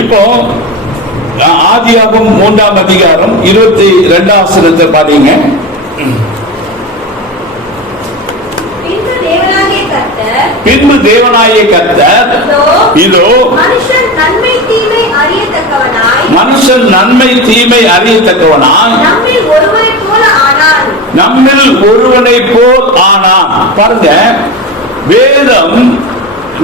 இப்போ ஆதியாகமம் 3ஆம் அதிகாரம் 22ஆம் வசனத்தை பாருங்க. பின்பு தேவனாகிய கர்த்தர் இதோ மனுஷன் நன்மை தீமை அறியத்தக்கவனாய் நம்மில் ஒருவனை போல் ஆனான். பாருங்க, வேதம்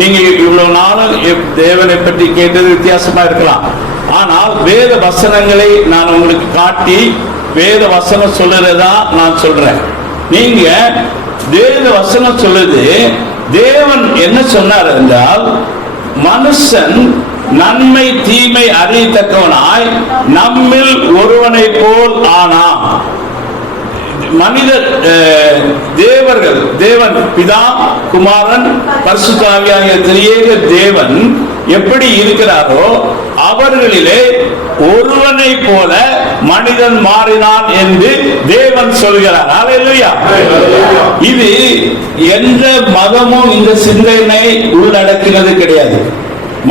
நீங்க இவ்வளவு நாளும் தேவனை பற்றி கேட்டது வித்தியாசமா இருக்கலாம். ஆனால் வேத வசனங்களை நான் உங்களுக்கு காட்டி வேத வசனம் சொல்லுறதா நான் சொல்றேன். நீங்க வேத வசனம் சொல்லுது, தேவன் என்ன சொன்னார் என்றால், மனுஷன் நன்மை தீமை அறியத்தக்கவனாய் நம்மில் ஒருவனை போல் ஆனான். மனிதர் தேவர்கள், தேவன் பிதா குமாரன் பரிசுத்த ஆவியாகிய திரியேக தேவன் எப்படி இருக்கிறாரோ அவர்களிலே ஒருவனை போல மனிதன் மாறினான் என்று தேவன் சொல்கிறார். அல்லேலூயா. இது எந்த மதமும் இந்த சிந்தனை உள்ளடக்கினது கிடையாது.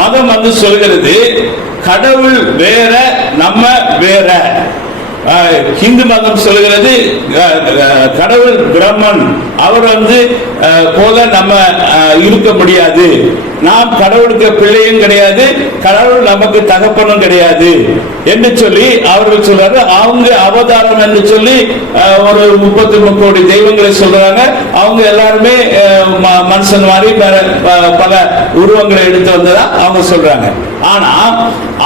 மதம் வந்து சொல்கிறது கடவுள் வேற, நம்ம வேற. ஹிந்து மதம் சொல்லுகிறது கடவுள் பிரம்மன், அவர் வந்து போல நம்ம இருக்க முடியாது, நாம் கடவுளுக்கு பிள்ளையும் கிடையாது, கடவுள் நமக்கு தகப்பனும் கிடையாது என்று சொல்லி அவர்கள் சொல்றாரு. அவங்க அவதாரம் என்று சொல்லி ஒரு 33 கோடி தெய்வங்களை சொல்றாங்க. அவங்க எல்லாருமே மனுஷன் மாதிரி பல உருவங்களை எடுத்து வந்ததா அவங்க சொல்றாங்க. ஆனா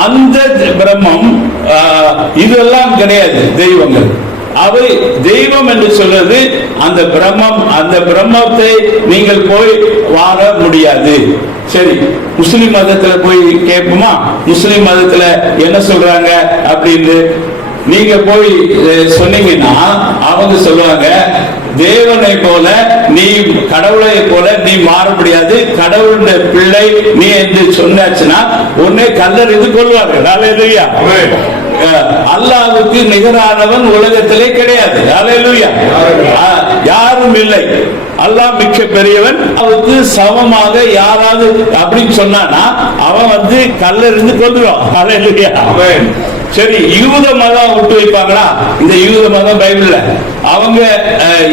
அந்த பிரம்மம் இதெல்லாம் கிடையாது. தெய்வங்கள் அவை தெய்வம் என்று சொல்றது அந்த பிரம்மம். அந்த பிரம்மத்தை நீங்கள் போய் வாழ முடியாது. சரி, முஸ்லிம் மதத்துல போய் கேட்போமா, முஸ்லிம் மதத்துல என்ன சொல்றாங்க அப்படின்னு நீங்க போய் சொன்னீங்கன்னா அவங்க சொல்லுவாங்க, தேவனை போல நீ, கடவுளை போல நீ மாற முடியாது, கடவுளுடைய பிள்ளை நீ என்று சொன்னாச்சுன்னா உன்னை கல்லறிந்து கொள்வார்கள். அல்லேலூயா. அல்லாஹ்வுக்கு நிகரானவன் உலகத்திலே கிடையாது. அல்லேலூயா. யாரும் இல்லை. அல்லாஹ் மிக்க பெரியவன். அவருக்கு சமமாக யாராவது அப்படின்னு சொன்னானா அவன் வந்து கல்லறிந்து கொள்ளுவான். அல்லேலூயா. சரி, யூத மதம் விட்டு வைப்பாங்களா? இந்த யூத மதம் பைபிள்ல அவங்க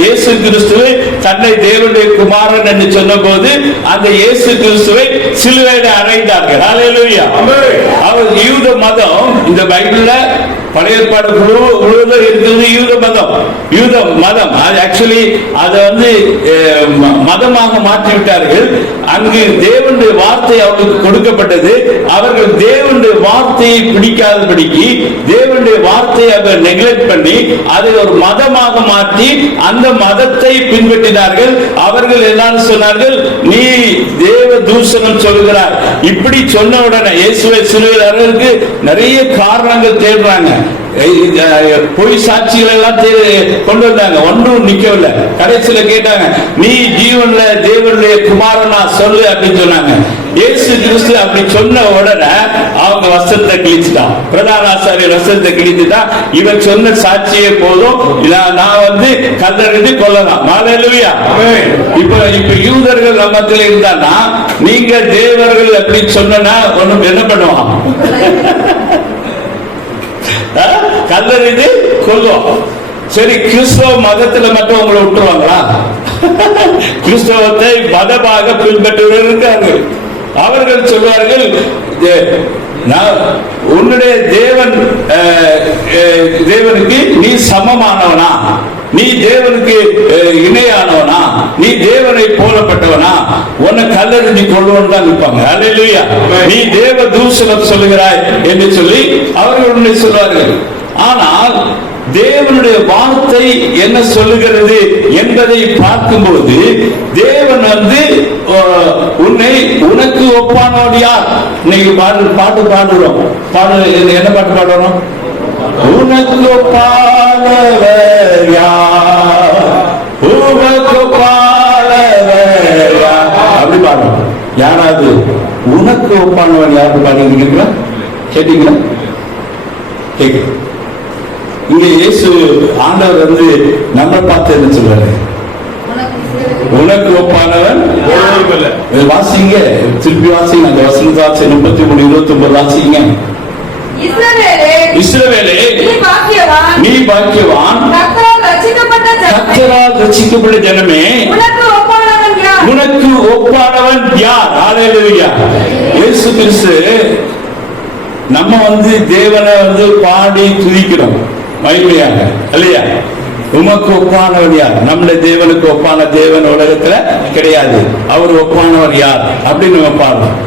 இயேசு கிறிஸ்துவை தன்னை தேவனுடைய குமாரன் என்று சொன்ன போது அந்த இயேசு கிறிஸ்துவை சிலுவையில அறைந்தார்கள். அல்லேலூயா. அவர் யூத மதம் இந்த பைபிள்ல பழைய ஏற்பாடு முழுவதும் இருக்கிறது யூத மதம். யூத மதம் அது ஆக்சுவலி அதை வந்து மதமாக மாற்றி விட்டார்கள். அங்கு தேவனுடைய வார்த்தை அவர்களுக்கு கொடுக்கப்பட்டது. அவர்கள் தேவனுடைய வார்த்தையை பிடிக்காதபடிக்கு தேவனுடைய வார்த்தையை அவர் நெக்லெக்ட் பண்ணி அதை ஒரு மதமாக மாற்றி அந்த மதத்தை பின்பற்றினார்கள். அவர்கள் எல்லாரும் சொன்னார்கள், நீ தேவ தூஷணம் சொல்கிறார். இப்படி சொன்ன உடனே இயேசுவை சிலுவைக்கு நிறைய காரணங்கள் தேடுறாங்க. பொய் சாட்சிகள் எல்லாம் கொண்டு வந்தாங்க, ஒன்றும் நிக்கவில்லை. கடைசியில கேட்டாங்க, நீ ஜீவன்ல தேவனுடைய குமாரனா சொல்லு அப்படின்னு சொன்னாங்க. இயேசு கிறிஸ்து அப்படி சொன்ன உடனே அவங்க வஸ்திரத்தை கிழிச்சுட்டான். பிரதான ஆசாரியர் வஸ்திரத்தை கிழிச்சுட்டான். இவன் சொன்ன சாட்சியே போதும், நான் வந்து கல்லறிந்து கொள்ளலாம். அல்லேலூயா. இப்ப யூதர்கள் நம்மத்தில் இருந்தான்னா நீங்க தேவர்கள் அப்படி சொன்னா ஒண்ணும் என்ன பண்ணுவான்? கல்லறிந்து கொள்வோம். சரி, கிறிஸ்தவ மதத்துல மட்டும் உங்களை விட்டுருவாங்களா? கிறிஸ்தவத்தை மதமாக பின்பற்றுவர்கள் இருக்கார்கள். அவர்கள் சொல்வார்கள், உன்னுடைய தேவனுக்கு நீ சமமானவனா, நீ தேவனுக்கு இணையானவனா, நீ தேவனை போலப்பட்டவனா, உன்னை கல்லறிஞ்சு கொள்வோம் தான் நிற்பாங்க. அல்லேலூயா. நீ தேவ தூஷணம் சொல்லுகிறாய் என்று சொல்லி அவர்கள் உன்னை சொல்வார்கள். ஆனால் தேவனுடைய வார்த்தை என்ன சொல்லுகிறது என்பதை பார்க்கும்போது தேவன் வந்து உனக்கு ஒப்பானவர் யார்? இன்னைக்கு பாட்டு பாடுறோம். என்ன பாட்டு பாடுறோம்? உனக்கு ஒப்பானவர் யார், உனக்கு ஒப்பானவர் யார் அப்படி பாடுறோம். யாராவது உனக்கு ஒப்பானவர் யாரு பாடுறீங்களா? கேட்டீங்களா? இங்க இயேசு ஆண்டவர் வந்து நம்ம பார்த்து என்ன சொல்றாரு? உனக்கு ஒப்பானவன் வாசிங்க, திருப்பி வாசிங்க. அந்த வசனத்தை வாசி 33:29 வாசிங்க. இஸ்ரவேலே, நீ பாக்கியவான், கர்த்தரால் ரட்சிக்கப்பட்ட ஜனமே, உனக்கு ஒப்பானவன் யார்? ஹல்லேலூயா. இயேசு கிறிஸ்து நம்ம தேவனை பாடி துதிக்கிறோம் மகிமையாக, இல்லையா? உமக்கு ஒப்பானவர் யார்? நம்முடைய தேவனுக்கு ஒப்பான தேவன் உலகத்துல கிடையாது. அவர் ஒப்பானவர் யார் அப்படின்னு நம்ம பாடுறோம்.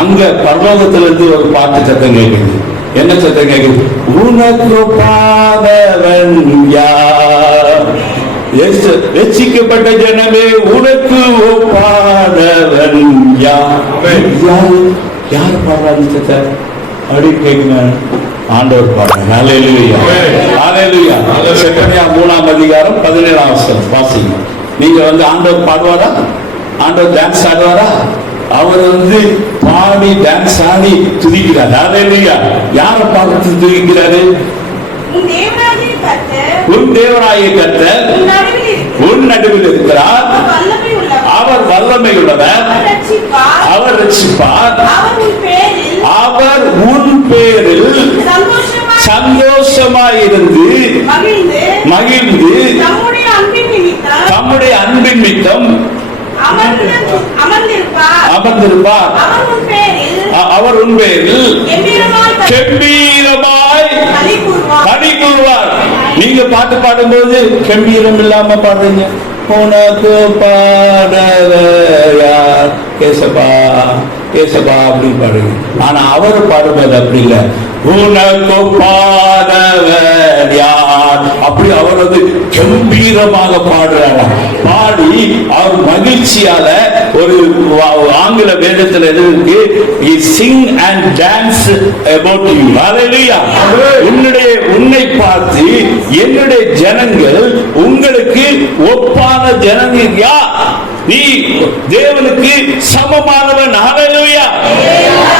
அங்க பரலோகத்திலிருந்து ஒரு பாட்டு சத்தம் கேட்குது. என்ன சத்தம் கேட்குது? உனக்கு ஒப்பானவன் யார்? ரட்சிக்கப்பட்ட ஜனமே, உனக்கு ஒப்பானவன் யார்? யார் பாடுறாங்க சத்த? அப்படி கேட்குங்க. ஆண்டவர் பாடுறாங்க. ஹல்லேலூயா, ஹல்லேலூயா. செப்பனியா 3:17 வாசிங்க. நீங்க ஆண்டவர் பாடுவாரா? ஆண்டவர் டான்ஸ் ஆடுவாரா? அவர் பாடி டான்ஸ் ஆடி துதிக்கிறார். ஹல்லேலூயா. யாரை பார்த்து துதிக்கிறாரு? உன் தேவனாகிய கர்த்தர் உன் நடுவில் இருக்கிறார். அவர் வல்லமை உள்ளவர். அவர் ரட்சிப்பார். அவர் உன் பேரில் சந்தோஷமாயிருந்து மகிழ்ந்து தம்முடைய அன்பின் நிமித்தம் அமர்ந்திருப்பார். அவர் உன் பேரில் கம்பீரமாய் களி கூறுவார். நீங்க பாட்டு பாடும்போது கம்பீரம் இல்லாம பாடுறீங்க. உனக்கு பாடவர் யார்? கேசப்பா கேசப்பா அப்படின்னு பாடுங்க. ஆனா அவர் பாடுவது அப்படி இல்லை. உனக்கு பாடவர் யார்? அப்படி அவர் கம்பீரமாக பாடுறாங்க. பாடி அவர் மகிழ்ச்சியால, ஒரு ஆங்கில வேதத்தில் இருக்கு, he sing and dance about you. ஹல்லேலூயா. உன்னை பார்த்து என்னுடைய ஜனங்கள் உங்களுக்கு ஒப்பான ஜனங்கள் யார்? நீ தேவனுக்கு சமமானவன். ஹல்லேலூயா.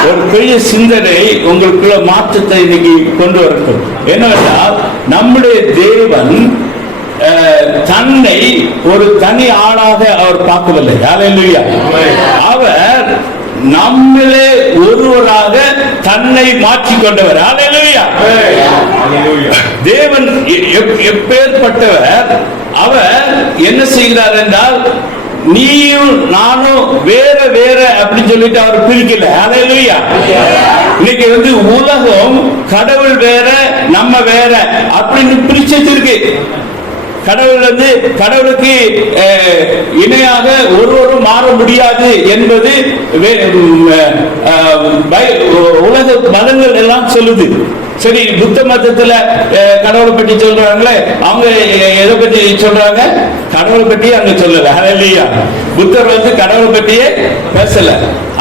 ஒரு பெரிய சிந்தனை உங்களுக்குள்ள மாற்றத்தை இன்னைக்கு கொண்டு வரட்டும். என்னவென்றால், நம்முடைய தேவன் தன்னை ஒரு தனி ஆளாக அவர் பார்க்கவில்லை. ஹல்லேலூயா. அவர் நம்மளே ஒருவராக தன்னை மாற்றிக்கொண்டவர். ஹல்லேலூயா. தேவன் எப்பேற்பட்டவர்? அவர் என்ன செய்கிறார் என்றால், நீயும் நானும் வேற வேற அப்படின்னு சொல்லிட்டு அவர் பிரிக்கல. ஹல்லேலூயா. இன்னைக்கு உலகம் கடவுள் வேற நம்ம வேற அப்படின்னு பிரிச்சிருக்கு. கடவுளுக்கு இணையாக ஒருவரும் மாற முடியாது என்பது உலக மதங்கள் எல்லாம் சொல்லுது. சரி, புத்த மதத்துல கடவுளை பற்றி சொல்றாங்களே, அவங்க எதை பற்றி சொல்றாங்க? கடவுளை பற்றி அங்க சொல்லல. ஹல்லேலூயா. புத்தர் கடவுளை பற்றியே பேசல.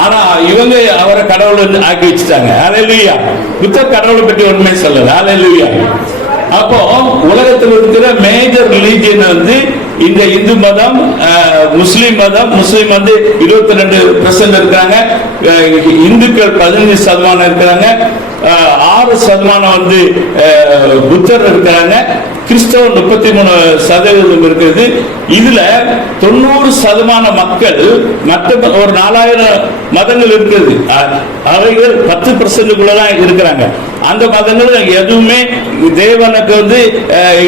ஆனா இவங்க அவரை கடவுள் ஆக்கி வச்சுட்டாங்க. ஹல்லேலூயா. புத்தர் கடவுளை பற்றி ஒண்ணுமே சொல்லல. ஹல்லேலூயா. அப்போ உலகத்தில் இருக்கிற மேஜர் ரிலீஜியன் இந்த இந்து மதம், முஸ்லிம் மதம். முஸ்லிம் 22% இருக்கிறாங்க. இந்துக்கள் 15% இருக்கிறாங்க. 6% புத்தர் இருக்கிறாங்க. கிறிஸ்தவம் 33% இருக்கிறது. இதுல 90% மக்கள் மற்ற ஒரு 4000 மதங்கள் இருக்கிறது. அவைகள் 10%குள்ளதான் இருக்கிறாங்க. அந்த மதங்கள் எதுவுமே தேவனுக்கு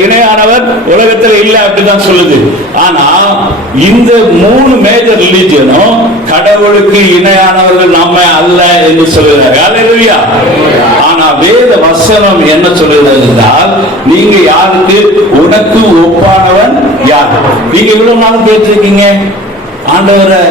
இணையானவர் உலகத்தில் இல்லை அப்படிதான் சொல்லுது. ஆனா இந்த 3 மேஜர் ரிலிஜியனும் கடவுளுக்கு இணையானவர்கள் நாம அல்ல என்று சொல்லுகிறார். ஹல்லேலூயா. ஆனா வேத வசனம் என்ன சொல்லுகிறது என்றால், நீங்க யாருக்கு உனக்கு ஒப்பானவன் யார்? நீங்க இவ்வளவு நாள் கேட்டிருக்கீங்க, ஆண்டவரை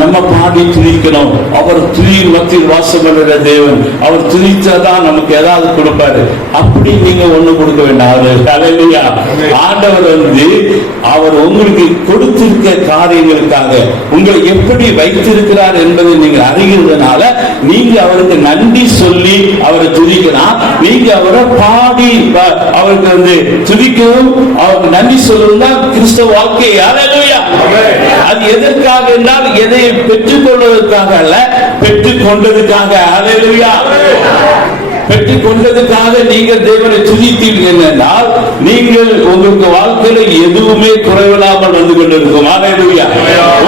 நம்ம பாடி துதிக்கணும். அவர் துதியின் மத்தியில் வாசம் பண்ணுற தேவன். அவர் துதிச்சாதான் நமக்கு ஏதாவது கொடுப்பாரு. அப்படி நீங்க ஒண்ணு கொடுக்க வேண்டாம். ஹல்லேலூயா. ஆண்டவர் அவர் உங்களுக்கு கொடுத்திருக்க காரியங்களுக்காக உங்களை எப்படி வைத்திருக்கிறார் என்பதை நீங்க அறிகிறதுனால நீங்க அவருக்கு நன்றி சொல்லி அவரை துதிக்கலாம். நீங்க அவரை பாடி அவருக்கு துதிக்கவும் அவருக்கு நன்றி சொல்லவும் தான் கிறிஸ்தவ வாழ்க்கை. ஹல்லேலூயா. அது எதற்காக என்றால், எதை பெற்றுக் கொள்வதற்காக அல்ல, பெற்றுக் கொண்டதுக்காக. ஹல்லேலூயா. பெற்றுக் கொண்டதுக்காக நீங்கள் தேவனை துதித்தீர்கள் என்றால் நீங்கள் உங்களுக்கு வாழ்க்கையில எதுவுமே குறைவில்லாமல் வந்து கொண்டிருக்கும். ஹல்லேலூயா.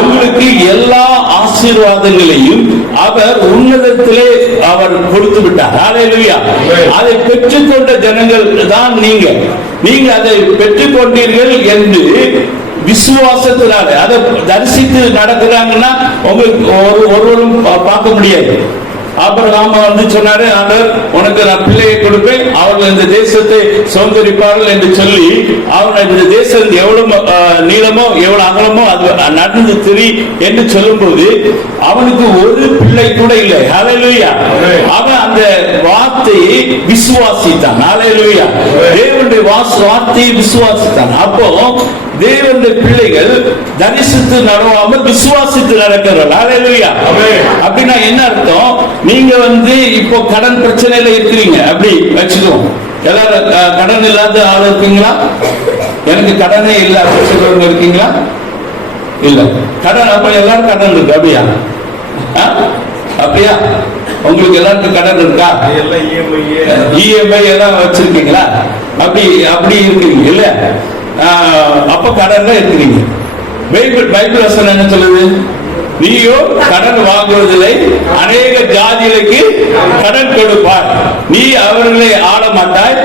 உங்களுக்கு எல்லா ஆசீர்வாதங்களையும் அவர் உன்னதத்திலே அவர் கொடுத்து விட்டார். ஹல்லேலூயா. அதை பெற்றுக்கொண்ட ஜனங்கள் தான் நீங்க அதை பெற்றுக் கொண்டீர்கள் என்று விசுவாசத்தினால அதை தரிசித்து நடக்கிறாங்கன்னா உங்களுக்கு ஒருவரும் பார்க்க முடியாது. ஆபிரகாம் வந்து சொன்னாரு, ஆண்டவர் உனக்கு நான் பிள்ளையை கொடுப்பேன், அவர்கள் இந்த தேசத்தை சுதந்திரிப்பார்கள் என்று சொல்லி அவன் இந்த தேசம் எவ்வளவு நீளமோ எவ்வளவு அகலமோ அது நடந்து திரி என்று சொல்லும் போது அவனுக்கு ஒரு பிள்ளை கூட இல்லை. ஹல்லேலூயா. அவன் அந்த வார்த்தையை விசுவாசித்தான். ஹல்லேலூயா. தேவனுடைய வார்த்தையை விசுவாசித்தான். அப்போ தேவனுடைய பிள்ளைகள் தரிசித்து நடவாமல் விசுவாசித்து நடக்கிறார்கள். ஹல்லேலூயா. அப்படின்னா என்ன அர்த்தம்? நீங்க வந்து இப்போ கடன் பிரச்சனையில இருக்கிறீங்க அப்படி வச்சுக்கோம். எல்லாரும் கடன் இல்லாத ஆள் இருக்கீங்களா? எனக்கு கடனே இல்லை அப்படின்னு சொல்றவங்க இருக்கீங்களா? இல்ல. கடன் அப்ப எல்லாரும் கடன் இருக்கு. அப்படியா? அப்படியா? உங்களுக்கு எல்லாருக்கும் கடன் இருக்கா? இஎம்ஐ எல்லாம் வச்சிருக்கீங்களா? அப்படி இருக்கீங்க இல்ல? அப்ப கடன் தான் இருக்கிறீங்க. பைபிள் வசனம் என்ன சொல்லுது? நீயோ கடன் வாங்குவதில்லை, அநேக ஜாதிகளுக்கு கடன் கொடுப்பார், நீ அவர்களை ஆள மாட்டாய்,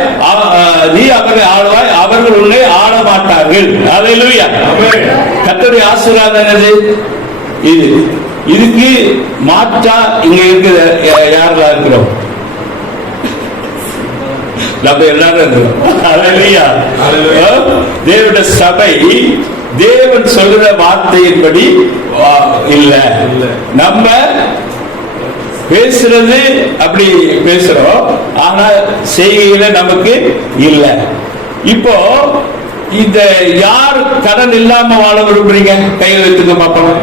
நீ அவர்களை ஆளுவாய், அவர்கள் உன்னை ஆள மாட்டார்கள். ஹல்லேலூயா. கர்த்தருடைய ஆசீர்வாதம் என்னது? இதுக்கு மாற்றா இங்க இருக்கிற யாரெல்லாம் இருக்கிறோம்? நம்ம எல்லாரும் இருக்கிறோம். ஹல்லேலூயா. தேவனுடைய சபை தேவன் சொல்ற வார்த்தையின்படி இல்ல. நம்ம பேசுறது அப்படி பேசுறோம், ஆனா செய்கையில நமக்கு இல்ல. இப்போ இந்த யார் கடன் இல்லாம வாழ விரும்புறீங்க? கையில் வைத்துக்க பார்ப்போம்.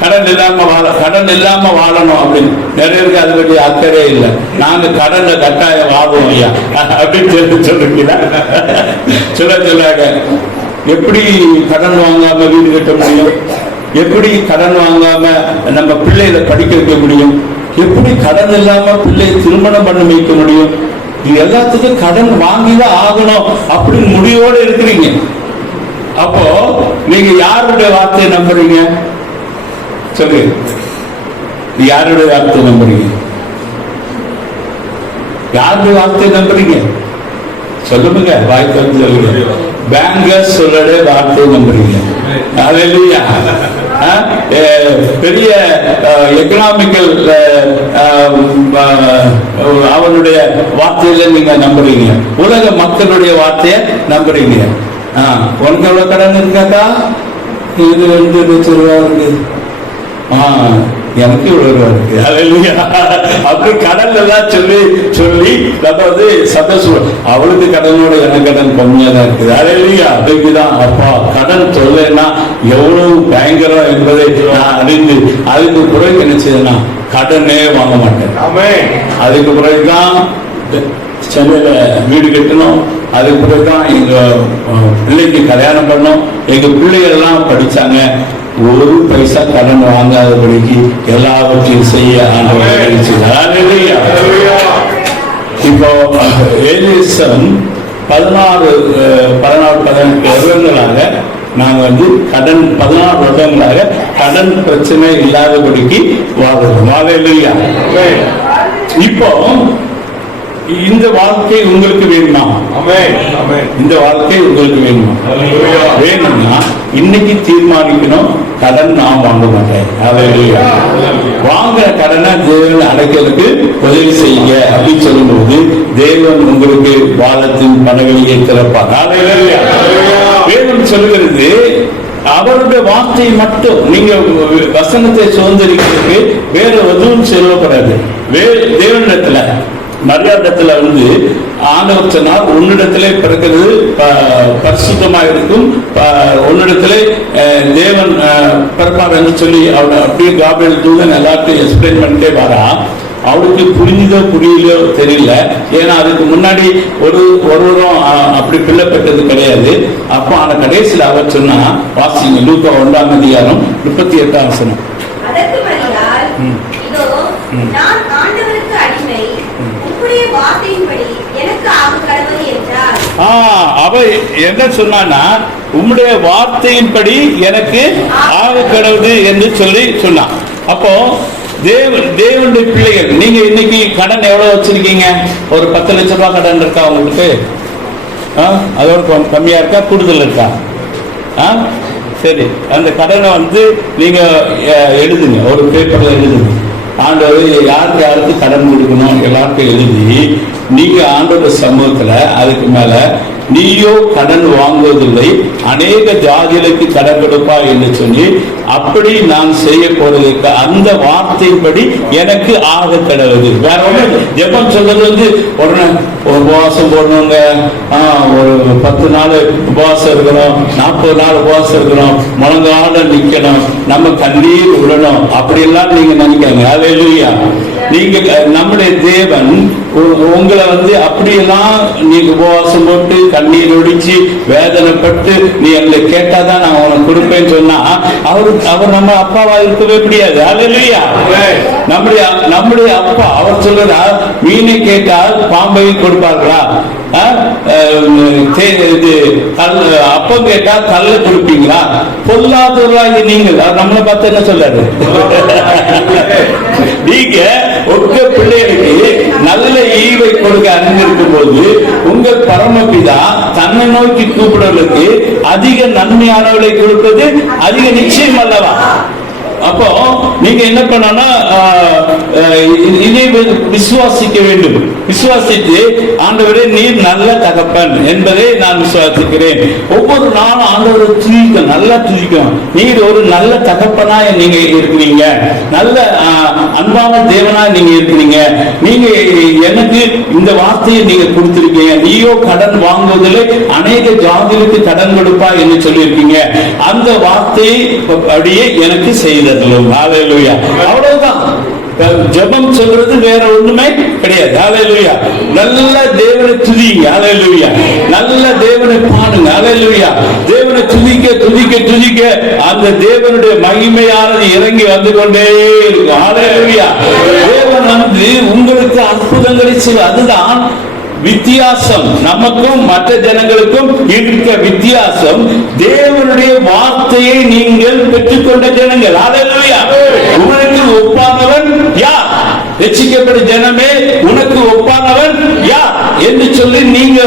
கடன் இல்லாம வாழணும் அப்படின்னு நிறைய பேருக்கு அது பற்றி அக்கறை இல்லை. நாங்க கடன்ல கட்டாயம் வாழுவோம் ஐயா அப்படின்னு சொல்றீங்களா? சொல்லாங்க. எப்படி கடன் வாங்காம வீடு கட்ட முடியும்? எப்படி கடன் வாங்காம நம்ம பிள்ளைகளை படிக்க வைக்க முடியும்? எப்படி கடன் இல்லாம பிள்ளையை திருமணம் பண்ண வைக்க முடியும்? இது எல்லாத்துக்கும் கடன் வாங்கிதான் ஆகணும் அப்படின்னு முடிவோடு இருக்கிறீங்க. அப்போ நீங்க யாருடைய வார்த்தையை நம்புறீங்க? சொல்லு, யாருடைய வார்த்தையை நம்புறீங்க? யாருடைய வார்த்தையை நம்புறீங்க? சொல்லுங்க, வாய்ப்பு வந்து சொல்லுங்க. பேங்கர்ஸ் சொல்லவே வார்த்தை நம்புறீங்க. ஹல்லேலூயா. பெரிய எக்கனாமிக்கல் அவருடைய வார்த்தையில நீங்க நம்புறீங்க. உலக மக்களுடைய வார்த்தையை நம்புறீங்க. உனக்கு எவ்வளவு கடன் இருக்காக்கா? இது 2 லட்சம் ரூபாய் இருக்கு. எனக்கு இவ்வளவு இருக்கு. ஹல்லேலூயா. அப்படி கடன் எல்லாம் சொல்லி நம்ம வந்து சந்தோஷம். அவளுக்கு கடனோட எனக்கு கடன் கம்மியா தான் இருக்குது. ஹல்லேலூயா. அதுக்குதான் அப்பா கடன் தொல்லைன்னா எவ்வளவு பயங்கரம் என்பதை நான் அறிந்து அதுக்கு பிறகு என்ன செய்யனா கடனே வாங்க மாட்டேன். அதுக்கு பிறகுதான் சென்னையில வீடு கட்டணும். அதுக்கு பிறகுதான் எங்க பிள்ளைக்கு கல்யாணம் பண்ணோம். எங்க பிள்ளைகள் எல்லாம் படிச்சாங்க. ஒரு பைசா கடன் வாங்காதபடிக்கு எல்லாவற்றையும் செய்ய ஆண்டவர். இப்போ ஏலிசன் 18 வருடங்களாக நாங்க வந்து கடன் 14 வருடங்களாக கடன் பிரச்சனை இல்லாதபடிக்கு வாழ்றோம். ஹல்லேலூயா. இப்போ இந்த வாழ்க்கை உங்களுக்கு வேணுமா? இந்த வாழ்க்கை உங்களுக்கு வேணுமா? வேணும்னா இன்னைக்கு தீர்மானிக்கணும், கடன் நான் வாங்க மாட்டேன். ஹல்லேலூயா. வாங்குற கடனை தேவன் அடைக்கிறதுக்கு உதவி செய்யுங்க அப்படின்னு சொல்லும்போது தேவன் உங்களுக்கு வாழத்தின் பணவெளியை திறப்பார். ஹல்லேலூயா. வேதம் சொல்லுகிறது, அவருடைய வார்த்தை மட்டும் நீங்க வசனத்தை சுதந்திரிக்கிறதுக்கு வேற எதுவும் சொல்லப்படாது. தேவனிடத்துல மரியாதத்துல வந்து ஆண்டவர் சொன்னார், உன்னிடத்திலே பிறக்கிறது பரிசுத்தமாக இருக்கும், உன்னிடத்திலே தேவன் பிறப்பார் என்று சொல்லி அவனை அப்படியே காபிரியேல் தூதன் எல்லாத்தையும் எக்ஸ்பிளைன் பண்ணிட்டே வரா. அவளுக்கு புரிஞ்சதோ புரியலையோ தெரியல. ஏன்னா அதுக்கு முன்னாடி ஒருவரும் அப்படி பிள்ளைப்பட்டது கிடையாது. அப்போ அந்த கடைசியில் அவர் சொன்னா, வாசிங்க லூக்கா 1:38. அதற்கு மரியாள், இதோ நான் ஆண்டவருக்கு அடிமை, உம்முடைய என்ன சொன்னான்னா, உம்முடைய வார்த்தையின்படி எனக்கு ஆக கடவுது என்று சொல்லி சொன்னான். அப்போ தேவனுடைய பிள்ளைகள், நீங்க இன்னைக்கு கடன் எவ்வளவு வச்சிருக்கீங்க? ஒரு 10 லட்சம் ரூபாய் கடன் இருக்கா உங்களுக்கு? அதோட கம்மியா இருக்கா, கூடுதல் இருக்கா? சரி, அந்த கடனை நீங்க எழுதுங்க, ஒரு பேப்பர்ல எழுதுங்க. ஆண்டவர் யாருக்கு கடன் கொடுக்கணும் எல்லாருக்கும் எழுதி, நீங்க ஆண்டவர் சமூகத்துல அதுக்கு மேல நீயோ கடன் வாங்குவதில்லை, அநேக ஜாதிகளுக்கு கடன் கொடுப்பா என்று சொல்லி, அப்படி நான் செய்ய போறதுக்கு அந்த வார்த்தையின்படி எனக்கு ஆக கடவுது. வேற ஒண்ணு ஜெபம் சொல்றது உடனே ஒரு உபவாசம் போடணுங்க, ஒரு 10 நாள் உபவாசம் இருக்கணும், 40 நாள் உபவாசம் இருக்கணும், முழங்கால நிக்கணும், நம்ம கண்ணீர் விடணும், அப்படி எல்லாம் நீங்க நினைக்காங்க. அல்லேலூயா. நீங்க நம்முடைய தேவன் உங்களை அப்படியெல்லாம் நீங்க உபவாசம் போட்டு கண்ணீர் ஒடிச்சு வேதனைப்பட்டு நீ எங்களை கேட்டாதான் நான் உனக்கு கொடுப்பேன்னு சொன்னா அவர் நம்ம அப்பாவா இருக்கவே முடியாது. அல்லேலூயா. நம்முடைய அப்பா அவர் சொல்றார், மீனை கேட்டால் பாம்பை கொடுப்பார்களா? அப்பம் கேட்டா கல்ல கொடுப்பீங்களா? பொல்லாதவர்களாகி நீங்கள். நம்மளை பார்த்து என்ன சொல்றாரு? நீங்க உங்க பிள்ளைகளுக்கு நல்ல ஈவை கொடுக்க அறிந்திருக்கும் போது உங்கள் பரமபிதா தன்னை நோக்கி கூப்பிடுவதற்கு அதிக நன்மையானவர்களை கொடுப்பது அதிக நிச்சயம் அல்லவா? அப்போ நீங்க என்ன பண்ணா, இதை விசுவாசிக்க வேண்டும். விசுவாசித்து ஆண்டவரே நீர் நல்ல தகப்பன் என்பதை நான் விசுவாசிக்கிறேன். ஒவ்வொரு நாளும் ஆண்டவரை துதிக்கும், நல்லா துதிக்கும். நீர் ஒரு நல்ல தகப்பனா நீங்க இருக்கிறீங்க, நல்ல அன்பான தேவனா நீங்க இருக்கிறீங்க, நீங்க எனக்கு இந்த வார்த்தையை நீங்க கொடுத்திருக்கீங்க, நீயோ கடன் வாங்குவதில் அநேக ஜாதிகளுக்கு கடன் கொடுப்பா என்று சொல்லியிருக்கீங்க, அந்த வார்த்தையை அப்படியே எனக்கு செய்த அவ்வளவுதான். ஜெபம் சொல்றது வேற ஒண்ணுமே கிடையாது. ஹல்லேலூயா. நல்ல தேவனை துதிங்க. ஹல்லேலூயா. நல்ல தேவனை பாடுங்க. ஹல்லேலூயா. தேவனை துதிக்க துதிக்க துதிக்க அந்த தேவனுடைய மகிமையானது இறங்கி வந்து கொண்டே இருக்கும். ஹல்லேலூயா. தேவன் உங்களுக்கு அற்புதங்களை செய்வார். அதுதான் வித்தியாசம். நமக்கும் மற்ற ஜனங்களுக்கும் இருக்க வித்தியாசம், தேவனுடைய வார்த்தையை நீங்கள் பெற்றுக்கொண்ட ஜனங்கள். ஹல்லேலூயா. உனக்கு ஒப்பானவன் யார்? ரட்சிக்கப்பட்ட ஜனமே, உனக்கு ஒப்பானவன் யார் என்று சொல்லி நீங்க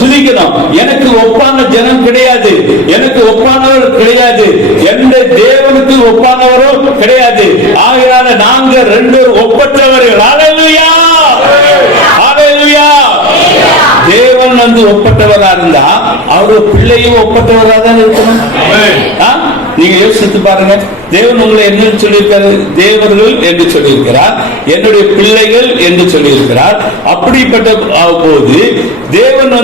துதிக்கணும். எனக்கு ஒப்பான ஜனம் கிடையாது, எனக்கு ஒப்பானவர் கிடையாது, எந்த தேவனுக்கு ஒப்பானவரும் கிடையாது. ஆகையால நாங்க 2 ஒப்பற்றவர்கள். ஹல்லேலூயா. தேவன் ஒப்பட்டவரா இருந்தா அவரு பிள்ளையும் ஒப்பட்டவரா தான் இருக்கணும். நீங்க யோசித்து பாருங்க. தேவன் உங்களை என்ன சொல்லியிருக்காரு? தேவர்கள் என்று சொல்லியிருக்கிறார், என்னுடைய பிள்ளைகள் என்று சொல்லியிருக்கிறார். அப்படிப்பட்ட போது தேவன்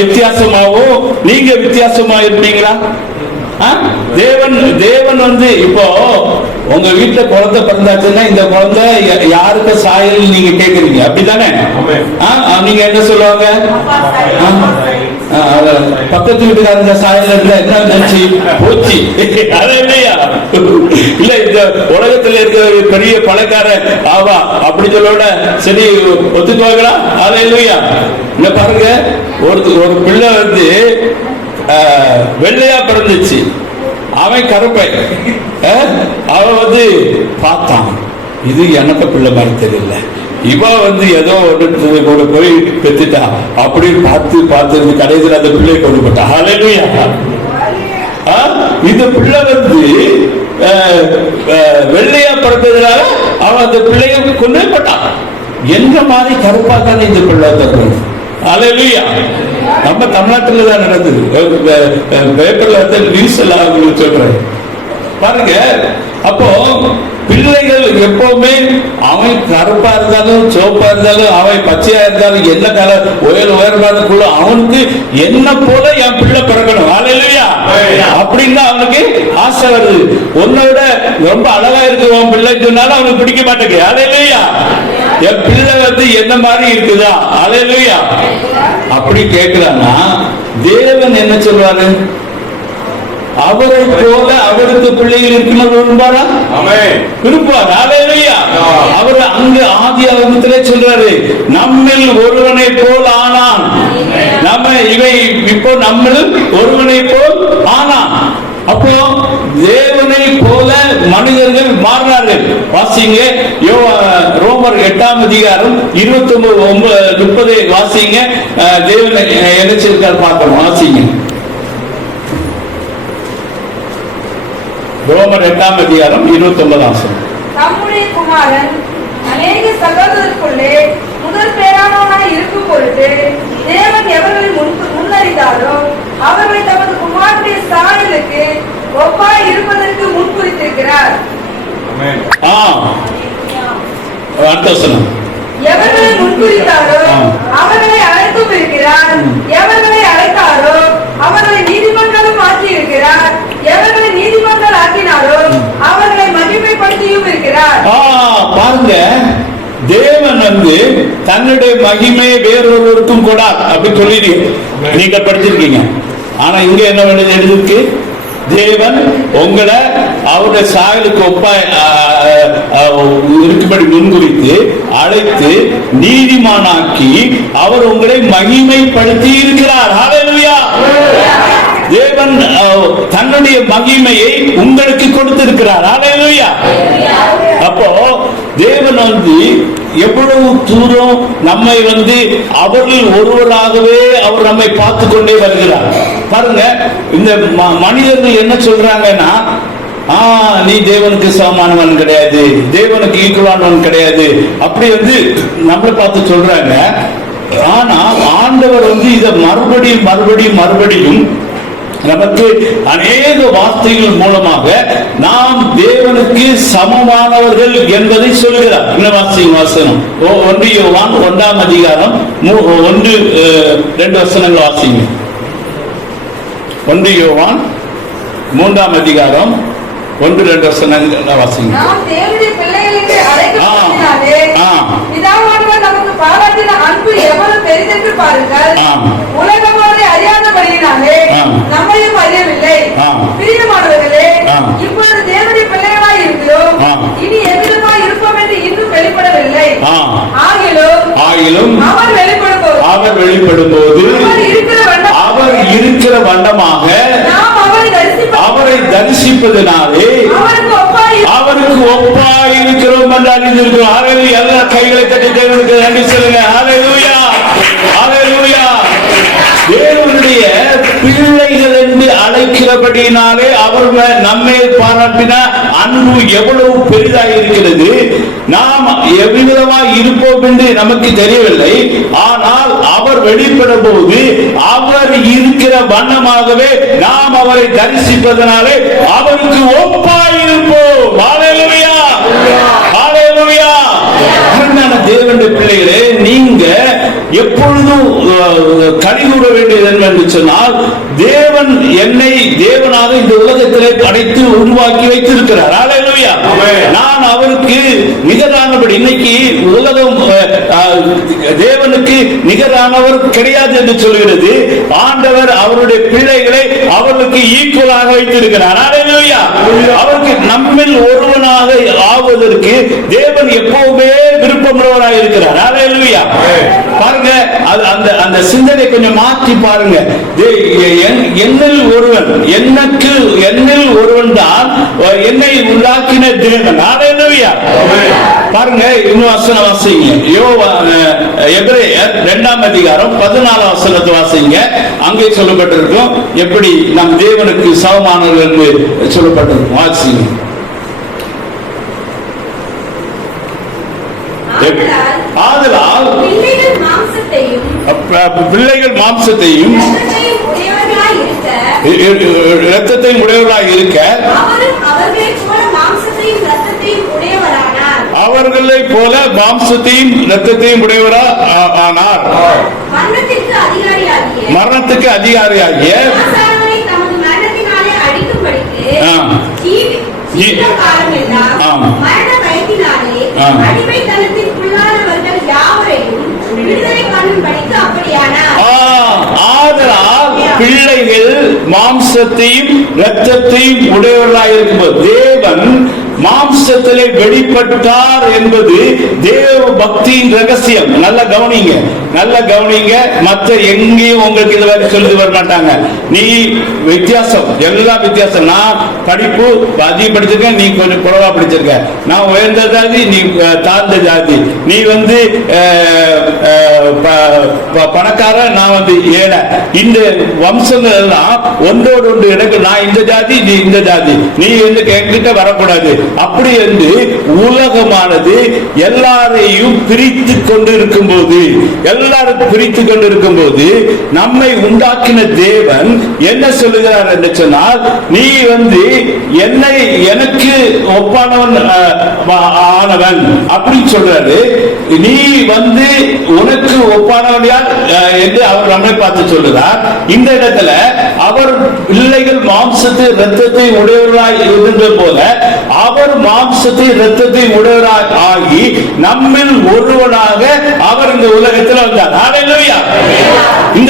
வித்தியாசமாவோ நீங்க வித்தியாசமா இருப்பீங்களா? தேவன் இப்போ உங்க வீட்டுல குழந்தை பிறந்தாச்சுன்னா இந்த குழந்தை யாருக்கு சாயல் நீங்க கேக்குறீங்க, அப்படித்தானே? நீங்க என்ன சொல்லுவாங்க? பக்கத்து வீட்டுக்காரங்க சாயல் என்ன நினைச்சு போச்சு. இல்லையா? இல்ல இந்த உலகத்துல இருக்கிற பெரிய பணக்கார ஆவா அப்படி சொல்லோட சரி ஒத்துக்குவாங்களா? இல்லையா? இல்ல பாருங்க, ஒரு பிள்ளை வெள்ளையா பிறந்துச்சு, அவன் கருப்பை. அவன் பார்த்தான், இது எனக்கு பிள்ளை மாதிரி தெரியல, இவ ஏதோ ஒன்று போய் பெத்துட்டா அப்படின்னு பார்த்து கடைசியில் அந்த பிள்ளை கொண்டு போட்டா. ஹல்லேலூயா. இந்த பிள்ளை வெள்ளையா பிறந்ததுனால அவன் அந்த பிள்ளைய கொண்டு போட்டான். எந்த மாதிரி கருப்பாக்கான இந்த பிள்ளை தரணும். ஹல்லேலூயா. நம்ம தமிழ்நாட்டில் தான் நடந்தது. பேப்பர்ல நியூஸ் எல்லாம் சொல்றேன் பாருங்க. அப்போ பிள்ளைகள் எப்பவுமே அவன் கருப்பா இருந்தாலும் சோப்பா இருந்தாலும் அவன் பச்சையா இருந்தாலும் என்ன கலர் உயர்வான அவனுக்கு என்ன போல என் பிள்ளை பிறக்கணும். ஹல்லேலூயா. அப்படின்னா அவனுக்கு ஆசை வருது. உன்னோட ரொம்ப அழகா இருக்கு உன் பிள்ளை சொன்னாலும் அவனுக்கு பிடிக்க மாட்டேங்குது. ஹல்லேலூயா. என் பிள்ளை என்ன மாதிரி இருக்குதா? ஹல்லேலூயா. அப்படி கேட்கிறான்னா தேவன் என்ன சொல்வாரு? அவரை போல அவருக்கு பிள்ளைகள் இருக்கணும் விரும்பாரா? விரும்புவார். ஹல்லேலூயா. அவர் அங்கு ஆதியாகமத்திலே சொல்றாரு, நம்மில் ஒருவனை போல் ஆனான், இவை இப்போ நம்ம ஒருவனை போல் ஆனான். அப்போ தேவனை போல மனிதர்கள் மாறினார்கள். வாசிங்க ரோமர் 8ஆம் அதிகாரம் 29-30 வாசிங்க. தேவன் என்ன செய்தார் பார்க்கணும். வாசிங்க ரோமர் 8ஆம் அதிகாரம் 29 தம்முடைய குமாரன் அநேக சகோதரருக்குள்ளே முதல் பேரானவனாய் இருக்கும் பொழுது தேவன் எவர்களை முன்னறிந்தாரோ அவர்களை தமது குமாரனுடைய சாயலுக்கு ஒப்பாய் இருப்பதற்கு முன்குறித்திருக்கிறார். எவர்களை முன்குறித்தாரோ அவர்களை அழைத்தும் இருக்கிறார். எவர்களை அழைத்தாரோ அவர்களை நீதிமன்றம் ஆக்கி இருக்கிறார். எவர்களை நீதிமன்றம் ஆக்கினாரோ அவர்களை மகிமைப்படுத்தியும் இருக்கிறார். பாருங்க, தேவன் தன்னுடைய மகிமையை வேறொருவருக்கும் கூட அப்படி சொல்லி நீங்க படிச்சிருக்கீங்க. ஆனா இங்க என்ன வேண்டியது எழுதிருக்கு? தேவன் உங்களை அவருடைய சாயலுக்கு ஒப்பா இருக்கும்படி முன்குறித்து அழைத்து நீதிமானாக்கி அவர் உங்களை மகிமைப்படுத்தி இருக்கிறார். ஹல்லேலூயா! தேவன் தன்னுடைய மகிமையை உங்களுக்கு கொடுத்திருக்கிறார். ஹல்லேலூயா! அப்போ தேவன் எவ்வளவு தூரம் நம்மை அவர்கள் ஒருவராகவே அவர் நம்மை பார்த்து கொண்டே வருகிறார். பாருங்க, இந்த மனிதர்கள் என்ன சொல்றாங்கன்னா, நீ தேவனுக்கு சமமானவன் கிடையாது, தேவனுக்கு ஈக்குவலானவன் கிடையாது, அப்படி நம்மளை பார்த்து சொல்றாங்க. ஆனா ஆண்டவர் இதை மறுபடியும் நமக்கு அநேக வார்த்தைகள் மூலமாக நாம் தேவனுக்கு சமமானவர்கள் என்பதை சொல்கிறார். வாசனம் 1 யோவான் 1ஆம் அதிகாரம் 1-2 வசனங்கள் வாசிங்க. 1 யோவான் 3ஆம் அதிகாரம் 1-2 வசனங்கள் வாசிங்க. நாம் தேவனுடைய பிள்ளைகள் என்று அழைக்கப்பட்டதினாலே பிதாவானவர் நமக்கு பாராட்டின அன்பு எவ்வளவு பெரிதென்று பாருங்கள். உலகம் அவரை அறியாதபடியினாலே நம்மையும் அறியவில்லை. பிரியமானவர்களே, இப்பொழுது தேவனுடைய பிள்ளைகளாய் இருக்கிறோம். இனி எவ்விதமாய் இருப்போம் என்று இன்னும் வெளிப்படவில்லை. ஆகிலும் அவர் வெளிப்படும்போது அவர் இருக்கிற வண்ணமாக அவரை தரிசிப்பதனாலே அவருக்கு ஒப்பாய் இருக்கிறோம் என்று அறிந்திருக்கிறோம். எல்லா கைகளை தட்டி தேவனுக்கு நன்றி சொல்லுங்க. ஹல்லேலூயா! ஹல்லேலூயா! தேவனுடைய பிள்ளைகள் என்று அழைக்கிறபடினாலே அவர் நம்மை பாராட்டின அன்பு எவ்வளவு பெரிதாக இருக்கிறது. நாம் எவ்விதமாய் இருப்போம் என்று நமக்கு தெரியவில்லை. ஆனால் அவர் வெளிப்படும் போது அவர் இருக்கிற வண்ணமாகவே நாம் அவரை தரிசிப்பதனாலே அவருக்கு ஒப்பாய் இருப்போம். ஹல்லேலூயா! ஹல்லேலூயா! தேவனுடைய பிள்ளைகளே, நீங்க எப்பொழுதும் கனிகூற வேண்டியது என்று சொன்னால், தேவன் என்னை தேவனாக இந்த உலகத்திலே படைத்து உருவாக்கி வைத்திருக்கிறார். ஹல்லேலூயா! நான் அவருக்கு நிகரானபடி, இன்னைக்கு உலகம் தேவனுக்கு நிகரானவர் கிடையாது என்று சொல்கிறது. ஆண்டவர் அவருடைய பிள்ளைகளை அவர்களுக்கு ஈக்குவலாக வைத்திருக்கிறார். ஹல்லேலூயா! அவருக்கு நம்மில் ஒருவனாக ஆவதற்கு தேவன் எப்பவுமே விருப்பமுள்ளவராக இருக்கிறார். ஹல்லேலூயா! பாருங்க, அந்த சிந்தனை கொஞ்சம் மாற்றி பாருங்க. என்னில் ஒருவன் தான் என்னை உண்டாக்கின தேவன். ஹல்லேலூயா! பாருங்க, இன்னும் வசனம் வாசிங்க. எபிரேயர் 2ஆம் அதிகாரம் 14ஆம் வசனத்தை வாசிங்க. அங்கே சொல்லப்பட்டிருக்கும் எப்படி நம் தேவனுக்கு சமமானவர்கள் என்று சொல்லப்பட்டிருக்கும். வாசிங்க. ஆதலால் பிள்ளைகள் மாம்சத்தையும் இரத்தத்தையும் உடையவர்களாக இருக்க அவர்களை போல மாம்சத்தையும் இரத்தத்தையும் உடையவரா ஆனார். மரணத்துக்கு அதிகாரியாகிய ஆதலால் பிள்ளைகள் மாம்சத்தையும் இரத்தத்தையும் உடையவர்களாக இருக்கும்போது தேவன் மாம்சத்திலே வெளிப்பட்டார் என்பது தேவ பக்தியின் ரகசியம். நல்ல கவனிங்க. நல்ல கவனிங்க. மற்ற எங்கேயும் உங்களுக்கு இது வரை சொல்லி வர மாட்டாங்க. நீ வித்தியாசம், எல்லாம் வித்தியாசம். நான் படிப்பு அதிகம் படிச்சிருக்கேன், நீ கொஞ்சம் குறைவா படிச்சிருக்க. நான் உயர்ந்த ஜாதி, நீ தாழ்ந்த ஜாதி. நீ பணக்கார, நான் ஏழை. இந்த வம்சங்கள் எல்லாம் ஒன்றோடு ஒன்று எனக்கு, நான் இந்த ஜாதி, நீ இந்த ஜாதி, நீ என்கிட்ட வரக்கூடாது அப்படி என்று உலகமானது எல்லாரையும் பிரித்து கொண்டு இருக்கும் போது, எல்லாரும் பிரித்து கொண்டு இருக்கும் போது, நம்மை உண்டாக்கின தேவன் என்ன சொல்லுகிறார் என்று சொன்னால், நீ என்னை எனக்கு ஒப்பானவன் ஆனவன் அப்படி சொல்றாரு. நீ உனக்கு ஒப்பானவன் யார் என்று அவர் நம்மை பார்த்து சொல்லுகிறார். இந்த இடத்துல அவர் பிள்ளைகள் மாம்சத்தை இரத்தத்தை உடையவராய் இருந்தது போல அவர் மாம்சத்தை இரத்தத்தை உடையவராய் ஆகி நம்மில் ஒருவனாக அவர் இந்த உலகத்தில் வந்தார். ஹல்லேலூயா.